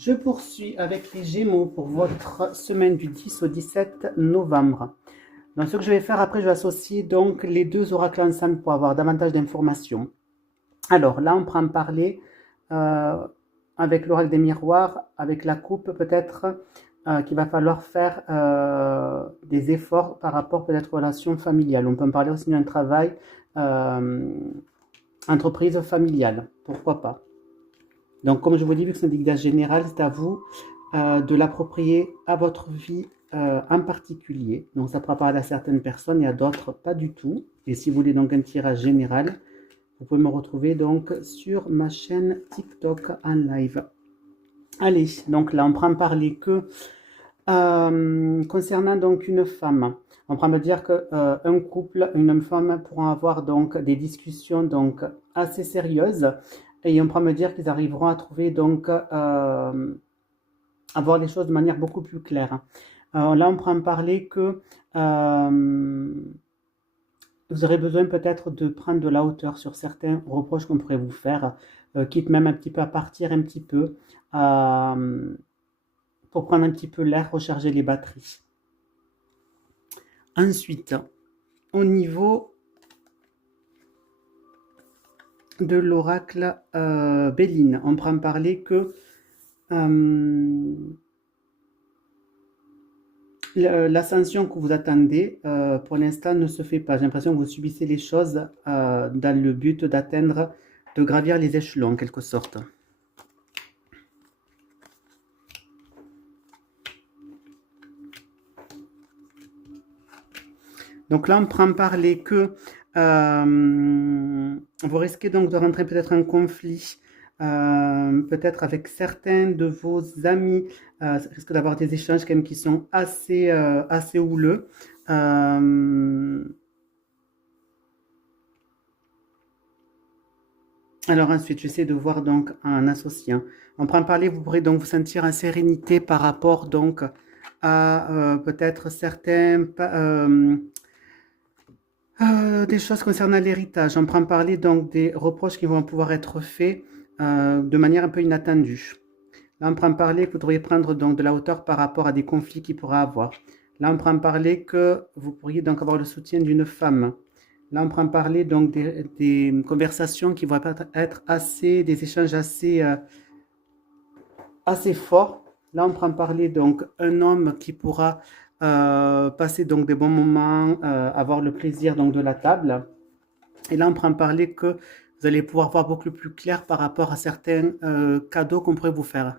Je poursuis avec les Gémeaux pour votre semaine du 10 au 17 novembre. Donc, ce que je vais faire après, je vais associer donc les deux oracles ensemble pour avoir davantage d'informations. Alors, là, on prend parler euh, avec l'oracle des miroirs, avec la coupe, peut-être qu'il va falloir faire des efforts par rapport peut-être aux relations familiales. On peut en parler aussi d'un travail, euh, entreprise familiale, pourquoi pas. Donc, comme je vous dis, vu que c'est un dictat général, c'est à vous de l'approprier à votre vie en particulier. Donc, ça pourra parler à certaines personnes et à d'autres pas du tout. Et si vous voulez donc un tirage général, vous pouvez me retrouver donc sur ma chaîne TikTok en live. Allez, donc là, on prend parler que concernant donc une femme. On prend me dire que un couple, une femme pourront avoir donc des discussions donc assez sérieuses et on prend me dire qu'ils arriveront à trouver donc à voir les choses de manière beaucoup plus claire. Là, on prend parler que vous aurez besoin peut-être de prendre de la hauteur sur certains reproches qu'on pourrait vous faire, quitte même un petit peu à partir un petit peu pour prendre un petit peu l'air, recharger les batteries. Ensuite, au niveau de l'oracle Béline, on prend parler que l'ascension que vous attendez, pour l'instant, ne se fait pas. J'ai l'impression que vous subissez les choses dans le but d'atteindre, de gravir les échelons en quelque sorte. Donc là, on prend parler que vous risquez donc de rentrer peut-être en conflit, peut-être avec certains de vos amis, ça risque d'avoir des échanges quand même qui sont assez houleux. Alors ensuite, j'essaie de voir donc en associant. On prend parler, vous pourrez donc vous sentir en sérénité par rapport donc à peut-être certains des choses concernant l'héritage. On prend parler donc des reproches qui vont pouvoir être faits de manière un peu inattendue. Là, on prend parler que vous devriez prendre donc de la hauteur par rapport à des conflits qu'il pourra avoir. Là, on prend parler que vous pourriez donc avoir le soutien d'une femme. Là, on prend parler donc des conversations qui vont être assez, des échanges assez forts. Là, on prend parler donc un homme qui pourra passer donc des bons moments, avoir le plaisir donc de la table. Et là, on prend parler que vous allez pouvoir voir beaucoup plus clair par rapport à certains cadeaux qu'on pourrait vous faire.